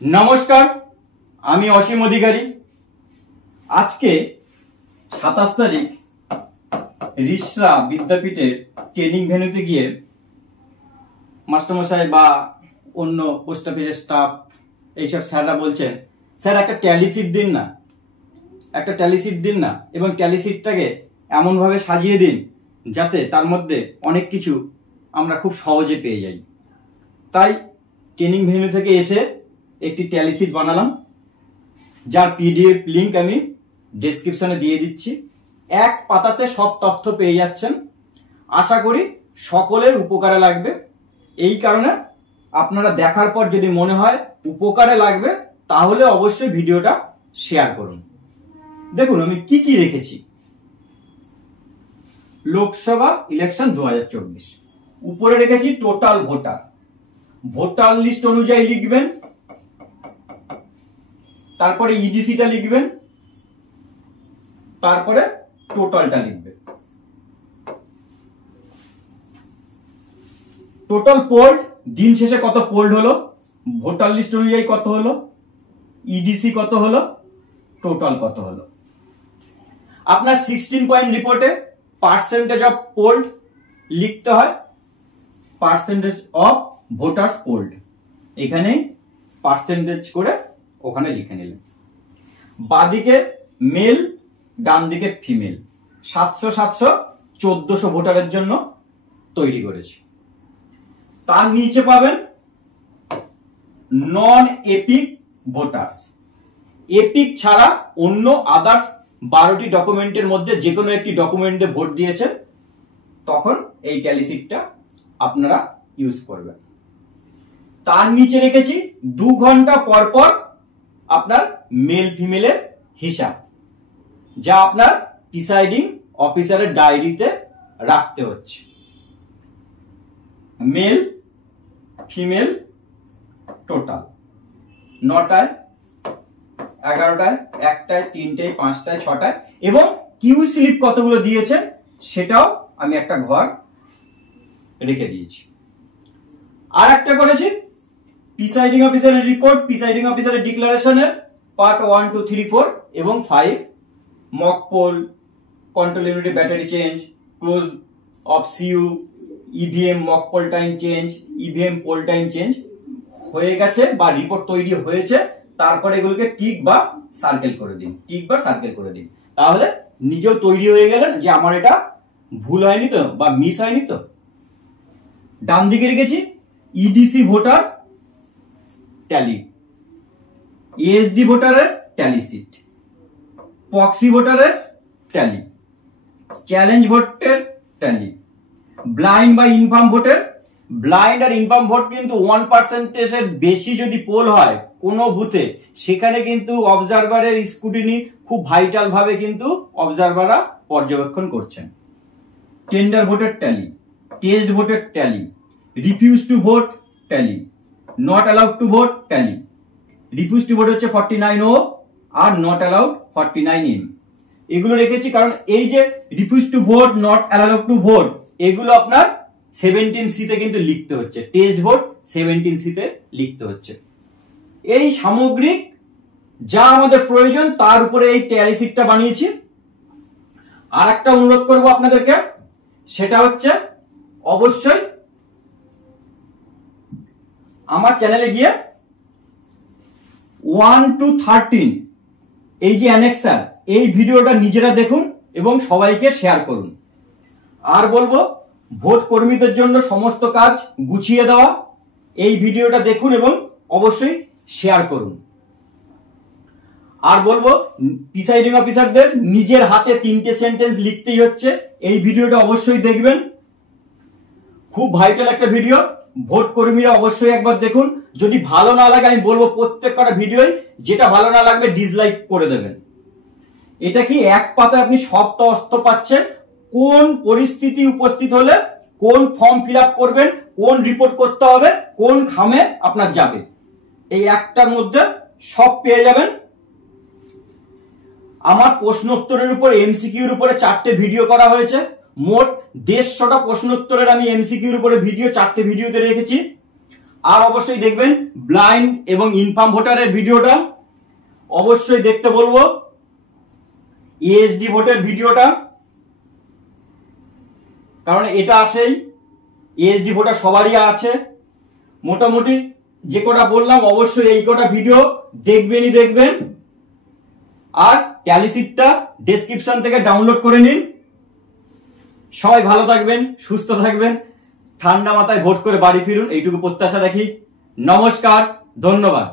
নমস্কার, আমি অসীম অধিকারী। আজকে 27 তারিখ রিসরা বিদ্যাপীঠের ট্রেনিং ভেন্যুতে গিয়ে মাস্টারমশাই বা অন্য পোস্ট অফিসের স্টাফ এইসব স্যাররা বলছেন, স্যার একটা ট্যালি শিট দিন না, একটা ট্যালি শিট দিন না, এবং ট্যালি শিটটাকে এমনভাবে সাজিয়ে দিন যাতে তার মধ্যে অনেক কিছু আমরা খুব সহজে পেয়ে যাই। তাই ট্রেনিং ভেন্যু থেকে এসে একটি ট্যালি শিট বানালাম, যার পিডিএফ লিংক আমি ডেসক্রিপশনে দিয়ে দিচ্ছি। এক পাতাতে সব তথ্য পেয়ে যাচ্ছেন। আশা করি সকলের উপকারে লাগবে। এই কারণে আপনারা দেখার পর যদি মনে হয় উপকারে লাগবে, তাহলে অবশ্যই ভিডিওটা শেয়ার করুন। দেখুন আমি কি কি রেখেছি। লোকসভা ইলেকশন 2024, উপরে রেখেছি টোটাল ভোটার। ভোটার লিস্ট অনুযায়ী লিখবেন, তারপরে ইডিসিটা লিখবেন, তারপরে টোটালটা লিখবেন। টোটাল পোল্ড, দিন শেষে কত পোল্ড হলো, ভোটার লিস্ট অনুযায়ী কত হলো, ইডিসি কত হলো, টোটাল কত হলো। আপনার 16 পয়েন্ট রিপোর্টে পার্সেন্টেজ অফ পোল্ড লিখতে হয়, পার্সেন্টেজ অফ ভোটার্স পোল্ড, এখানে পার্সেন্টেজ করে ওখানে লিখে নিলেন। বাদিকে মেল, ডান দিকে ফিমেল। 700 700 1400 ভোটারের জন্য তৈরি করেছি। তার নিচে পাবেন নন এপিক ভোটার্স। এপিক ছাড়া অন্য আদার্স 12টি ডকুমেন্টের মধ্যে যে কোনো একটি ডকুমেন্টে ভোট দিয়েছেন, তখন এই ট্যালি শিটটা আপনারা ইউজ করবেন। তার নিচে রেখেছি 2 ঘন্টা পর পর আপনার মেল ফিমেলের হিসাব, যা আপনার প্রিসাইডিং অফিসারের ডায়েরিতে রাখতে হচ্ছে। মেল ফিমেল টোটাল 9টায়, 11টায়, 1টায়, 3টায়, 5টায়, 6টায়, এবং কিউ স্লিপ কতগুলো দিয়েছে সেটাও আমি একটা ঘর রেখে দিয়েছি। আর একটা করেছি প্রিসাইডিং অফিসারের রিপোর্ট, প্রিসাইডিং অফিসারের ডিক্লারেশনের পার্ট 1, 2, 3, 4 এবং 5, mock poll, control unit battery change, close off CU, EVM mock poll time change, EVM poll time change হয়ে গেছে বা রিপোর্ট তৈরি হয়েছে। তারপরে এগুলোকে টিক বা সার্কেল করে দিন, টিক বা সার্কেল করে দিন, তাহলে নিজেও তৈরি হয়ে গেলেন যে আমার এটা ভুল হয়নি তো বা মিস হয়নি তো। ডান দিকে রেখেছি ইডিসি ভোটার ট্যালি, এএসডি ভোটারের ট্যালি শিট, প্রক্সি ভোটারের ট্যালি, চ্যালেঞ্জ ভোটের ট্যালি, ব্লাইন্ড বা ইনফার্ম ভোটের। ব্লাইন্ড আর ইনফার্ম ভোট কিন্তু 1% বেশি যদি পোল হয় কোন বুথে, সেখানে কিন্তু অবজারভারের স্ক্রুটিনি খুব ভাইটাল ভাবে কিন্তু অবজারভাররা পর্যবেক্ষণ করছেন। টেন্ডার ভোটের ট্যালি, টেস্ট ভোটের tally, refuse to vote tally, not allowed to vote tally. Refuse to vote হচ্ছে 49O are not allowed 49M। এগুলো রেখেছি কারণ এই যে refuse to vote, not allowed to vote, এগুলো আপনার 17C তে কিন্তু লিখতে হচ্ছে, টেস্ট ভোট 17C তে লিখতে হচ্ছে। এই সামগ্রিক যা আমাদের প্রয়োজন তার উপরে এই ট্যালি শিটটা বানিয়েছি। আর একটা অনুরোধ করব আপনাদেরকে, সেটা হচ্ছে অবশ্যই আমার চ্যানেলে গিয়ে 1 to 13 এই যে অ্যানেক্সার, এই ভিডিওটা নিজেরা দেখুন এবং সবাইকে শেয়ার করুন। আর বলবো ভোট কর্মীদের জন্য সমস্ত কাজ গুছিয়ে দেওয়া, এই ভিডিওটা দেখুন এবং অবশ্যই শেয়ার করুন। আর বলবো প্রিসাইডিং অফিসারদের নিজের হাতে 3টে সেন্টেন্স লিখতেই হচ্ছে, এই ভিডিওটা অবশ্যই দেখবেন। খুব ভাইটাল একটা ভিডিও, ভোট কর্মীরা অবশ্যই একবার দেখুন। যদি ভালো না লাগে আমি বলবো প্রত্যেকটা ভিডিওই যেটা ভালো না লাগবে ডিসলাইক করে দেবেন। এটা কি এক পাতায় আপনি সব তথ্য পাচ্ছেন, কোন পরিস্থিতি উপস্থিত হলে কোন ফর্ম ফিল আপ করবেন, কোন রিপোর্ট করতে হবে, কোন খামে আপনার যাবে, এই একটার মধ্যে সব পেয়ে যাবেন। আমার প্রশ্নোত্তরের উপর এমসিকিউর উপরে 4টে ভিডিও করা হয়েছে। মোট 150টা প্রশ্নোত্তরের আমি এমসিকিউর উপরে ভিডিও 4টে ভিডিওতে রেখেছি। আর অবশ্যই দেখবেন ব্লাইন্ড এবং ইনফার্ম ভোটারের ভিডিওটা অবশ্যই দেখতে বলবো, ইএসডি ভোটের ভিডিওটা, কারণ এটা আসেই ইএসডি ভোটার সবারই আছে। মোটামুটি যে কটা বললাম অবশ্যই এই কটা ভিডিও দেখবেন। আর ট্যালি শীটটা ডেসক্রিপশন থেকে ডাউনলোড করে নিন। সবাই ভালো থাকবেন, সুস্থ থাকবেন, ঠান্ডা মাথায় ভোট করে বাড়ি ফিরুন, এইটুকু প্রত্যাশা রাখি। নমস্কার, ধন্যবাদ।